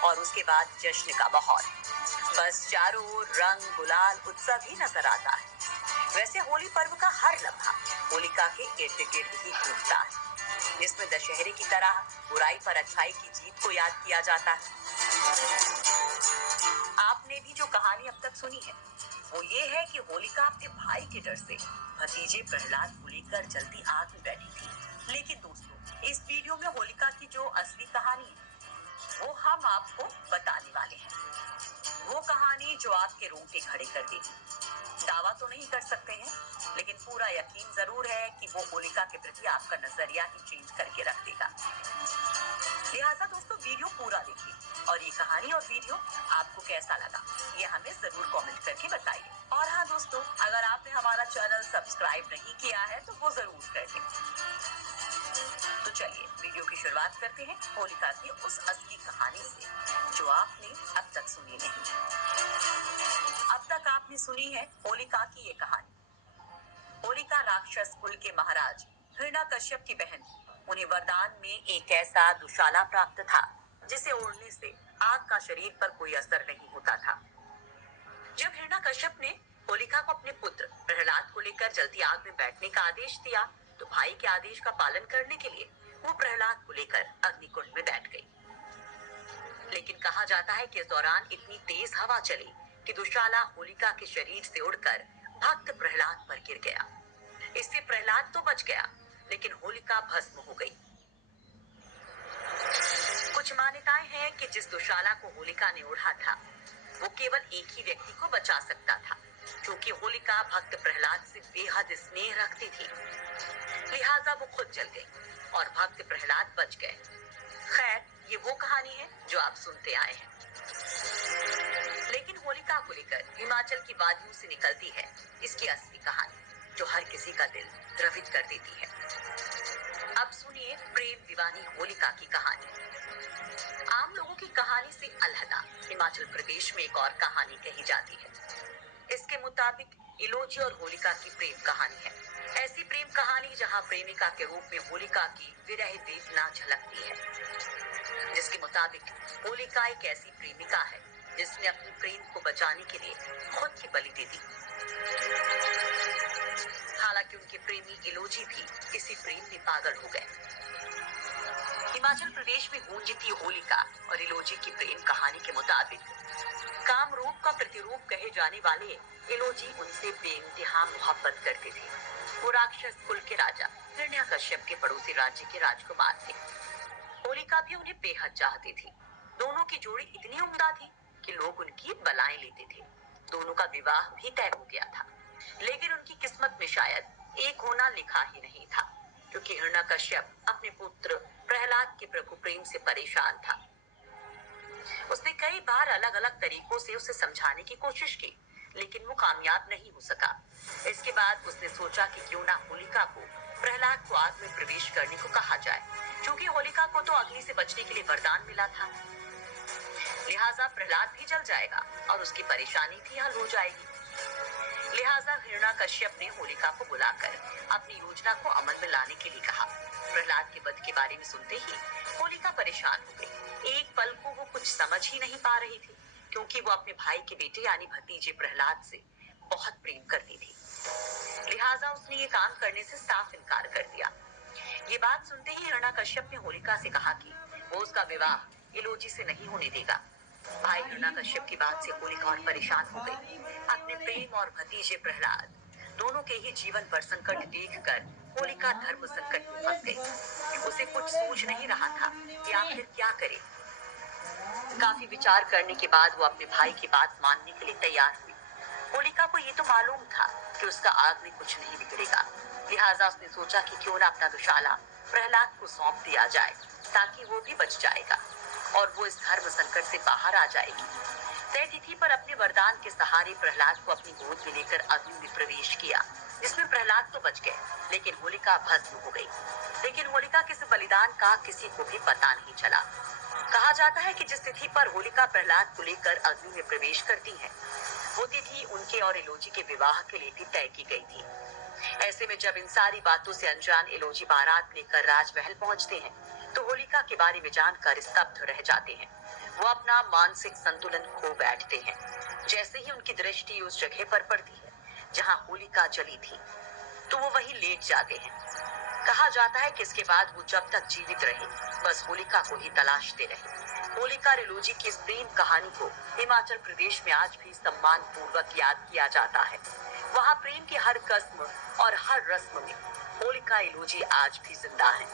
और उसके बाद जश्न का माहौल। बस चारों ओर रंग गुलाल उत्सव ही नजर आता है। वैसे होली पर्व का हर लम्हा होलिका के इर्द गिर्द ही घूमता है, जिसमें दशहरे की तरह बुराई पर अच्छाई की जीत को याद किया जाता है। आपने भी जो कहानी अब तक सुनी है वो ये है कि होलिका अपने भाई के डर से भतीजे प्रहलाद को लेकर जलती आग में बैठी थी। लेकिन दोस्तों, इस वीडियो में होलिका की जो असली कहानी है वो हम आपको बताने वाले हैं। वो कहानी जो आपके रोंगटे खड़े कर देगी। दावा तो नहीं कर सकते हैं, लेकिन पूरा यकीन जरूर है कि वो होलिका के प्रति आपका नजरिया ही चेंज करके रख देगा। लिहाजा दोस्तों, वीडियो पूरा देखिए और ये कहानी और वीडियो आपको कैसा लगा ये हमें जरूर कमेंट करके बताइए। और हाँ दोस्तों, अगर आपने हमारा चैनल सब्सक्राइब नहीं किया है तो वो जरूर कर दें। तो चलिए वीडियो की शुरुआत करते हैं होलिका की उस असली कहानी से जो आपने अब तक सुनी नहीं। अब तक आपने सुनी है होलिका की ये कहानी। होलिका राक्षस कुल के महाराज हिरण्याकश्यप की बहन थी। उन्हें वरदान में एक ऐसा दुशाला प्राप्त था जिसे ओढ़ने से आग का शरीर पर कोई असर नहीं होता था। जब हिरण्याकश्यप ने होलिका को अपने पुत्र प्रहलाद को लेकर जलती आग में बैठने का आदेश दिया तो भाई के आदेश का पालन करने के लिए वो प्रहलाद को लेकर अग्निकुंड में बैठ गई। लेकिन कहा जाता है कि इस दौरान इतनी तेज हवा चली कि दुशाला होलिका के शरीर से उड़कर भक्त प्रहलाद पर गिर गया। इससे प्रहलाद तो बच गया, लेकिन होलिका भस्म हो गई। कुछ मान्यताएं हैं कि जिस दुशाला को होलिका ने ओढ़ा था वो केवल एक ही व्यक्ति को बचा सकता था, क्योंकि होलिका भक्त प्रहलाद से बेहद स्नेह रखती थी। लिहाजा वो खुद जल गई और भक्त प्रहलाद बच गए। खैर, ये वो कहानी है जो आप सुनते आए हैं। लेकिन होलिका को लेकर हिमाचल की वादियों से निकलती है इसकी असली कहानी, जो हर किसी का दिल द्रवित कर देती है। अब सुनिए प्रेम दीवानी होलिका की कहानी। आम लोगों की कहानी से अलहदा हिमाचल प्रदेश में एक और कहानी कही जाती है। इसके मुताबिक इलोजी और होलिका की प्रेम कहानी है। ऐसी प्रेम कहानी जहां प्रेमिका के रूप में होलिका की विरह वेदना झलकती है, जिसके मुताबिक होलिका एक ऐसी प्रेमिका है जिसने अपने प्रेम को बचाने के लिए खुद की बलि दे दी। हालांकि उनके प्रेमी इलोजी भी इसी प्रेम में पागल हो गए। हिमाचल प्रदेश में गूंजती होलिका और इलोजी की प्रेम कहानी के मुताबिक काम रूप का प्रतिरूप कहे जाने वाले इलोजी उनसे बेइंतहा मोहब्बत करते थे। वो राक्षस कुल के राजा हिरण्याकश्यप के पड़ोसी राज्य के राजकुमार थे। होलिका भी उन्हें बेहद चाहती थी। दोनों की जोड़ी इतनी उम्दा थी कि लोग उनकी बलाएं लेते थे। दोनों का विवाह भी तय हो गया था, लेकिन उनकी किस्मत में शायद एक होना लिखा ही नहीं था, क्योंकि हिरण्याकश्यप अपने पुत्र प्रहलाद के प्रभु प्रेम से परेशान था। उसने कई बार अलग अलग तरीकों से उसे समझाने की कोशिश की, लेकिन वो कामयाब नहीं हो सका। इसके बाद उसने सोचा कि क्यों ना होलिका को प्रहलाद को आग में प्रवेश करने को कहा जाए, क्योंकि होलिका को तो अग्नि से बचने के लिए वरदान मिला था। लिहाजा प्रहलाद भी जल जाएगा और उसकी परेशानी भी हल हो जाएगी। लिहाजा हिरण्याकश्यप ने होलिका को बुलाकर अपनी योजना को अमल में लाने के लिए कहा। प्रहलाद के वध के बारे में सुनते ही होलिका परेशान हो गई। एक पल को वो कुछ समझ ही नहीं पा रही थी, क्योंकि वो अपने भाई के बेटे यानी भतीजे प्रहलाद से बहुत प्रेम करती थी। लिहाजा उसने ये काम करने से साफ इनकार कर दिया। ये बात सुनते ही हिरण्याकश्यप ने होलिका से कहा कि वो उसका विवाह इलोजी से नहीं होने देगा। भाई हिरण्याकश्यप की बात से होलिका और परेशान हो गई। अपने प्रेम और भतीजे प्रहलाद दोनों के ही जीवन पर संकट देखकर होलिका धर्म संकट में फंस गई। उसे कुछ सूझ नहीं रहा था कि आखिर क्या करे। काफी विचार करने के बाद वो अपने भाई की बात मानने के लिए तैयार हुई। होलिका को ये तो मालूम था कि उसका आग में कुछ नहीं बिगड़ेगा। लिहाजा उसने सोचा कि क्यों ना अपना दुशाला प्रहलाद को सौंप दिया जाए, ताकि वो भी बच जाएगा और वो इस धर्म संकट से बाहर आ जाएगी। तय तिथि पर अपने वरदान के सहारे प्रहलाद को अपनी गोद में लेकर अग्नि में प्रवेश किया, जिसमें प्रहलाद तो बच गए, लेकिन होलिका भस्म हो गई। लेकिन होलिका के इस बलिदान का किसी को भी पता नहीं चला। कहा जाता है कि जिस तिथि पर होलिका प्रहलाद को लेकर अग्नि में प्रवेश करती है, वो तिथि उनके और इलोजी के विवाह के लिए भी तय की गई थी। ऐसे में जब इन सारी बातों से अनजान इलोजी बारात लेकर राजमहल पहुंचते हैं, तो होलिका के बारे में जानकर स्तब्ध रह जाते हैं। वो अपना मानसिक संतुलन खो बैठते हैं। जैसे ही उनकी दृष्टि उस जगह पर पड़ती है जहां होलिका जली थी, तो वो वहीं लेट जाते हैं। कहा जाता है कि इसके बाद वो जब तक जीवित रहे, बस होलिका को ही तलाशते रहे। होलिका रिलोजी की इस प्रेम कहानी को हिमाचल प्रदेश में आज भी सम्मान पूर्वक याद किया जाता है। वहाँ प्रेम की हर कस्म और हर रस्म में होलिका रिलोजी आज भी जिंदा है।